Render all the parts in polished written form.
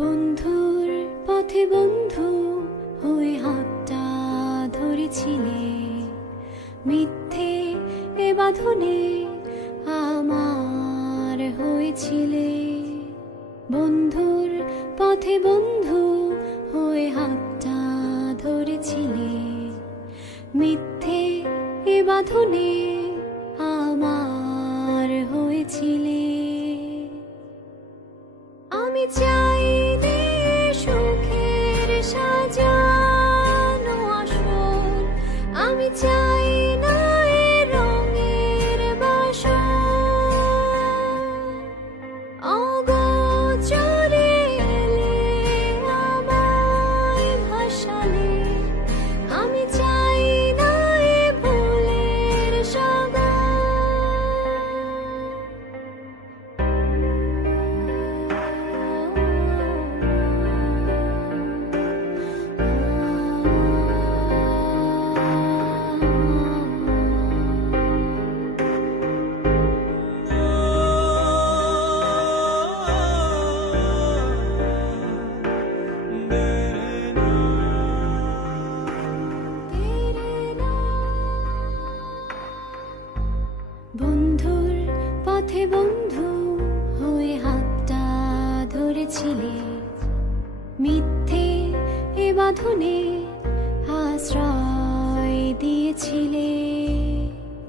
বন্ধুর পথে বন্ধু হয়ে হাতটা ধরেছিলে, মিথ্যে এ বাঁধনে আমার হয়েছিলে। বন্ধুর পথে বন্ধু হয়ে হাতটা ধরেছিলে, মিথ্যে এ বাঁধনে আমার হয়েছিলে। আমি চাই সুখের সাজানো আসর, আমি চাই না এ রঙের বাসর। অগোচরে এলে আমায় ভাসালে, আমি চাই না এ ভুলের সাগর। বন্ধুর পথে বন্ধু হয়ে হাতটা ধরেছিলে, মিথ্যে এ বাঁধনে আশ্রয় দিয়েছিলে।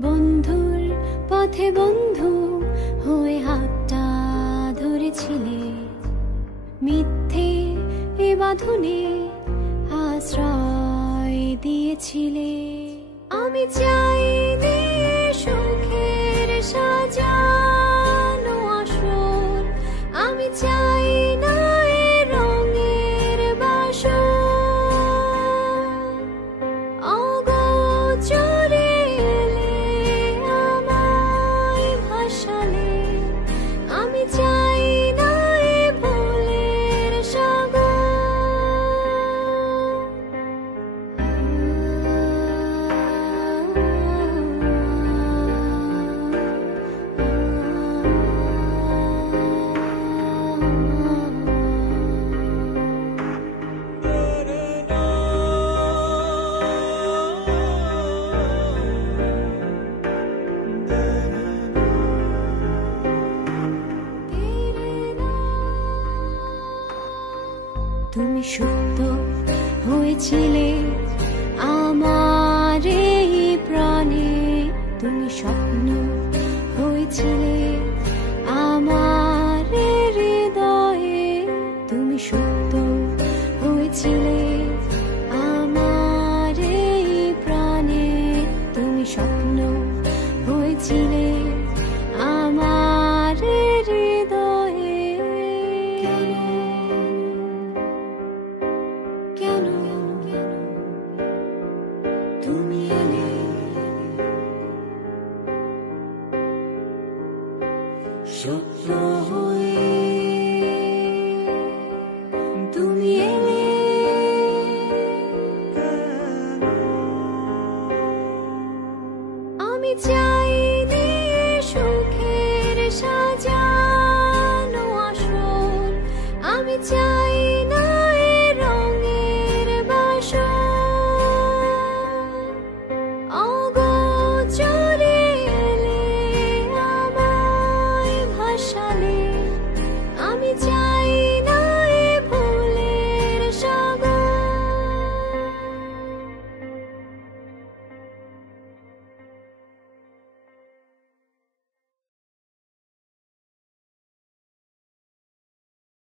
বন্ধুর পথে বন্ধু হয়ে হাতটা ধরেছিলে, মিথ্যে এ বাঁধনে আশ্রয় দিয়েছিলে। আমি চাই সুখের সাজানো আসর, আমি চাই না এ রঙের বাসর। অগোচরে এলে আমায় ভাসালে, আমি চাই না এ ভুলের সাগর। তুমি সুপ্ত হয়েছিলে আমার এই প্রাণে, তুমি স্বপ্ন হয়েছিলে আমার হৃদয়ে। তুমি সুপ্ত হয়েছিলে আমার এই প্রাণে, তুমি স্বপ্ন হয়েছিলে আমার হৃদয়ে। কেন তুমি এলে, স্বপ্ন হয়ে তুমি এলে। আমি চাই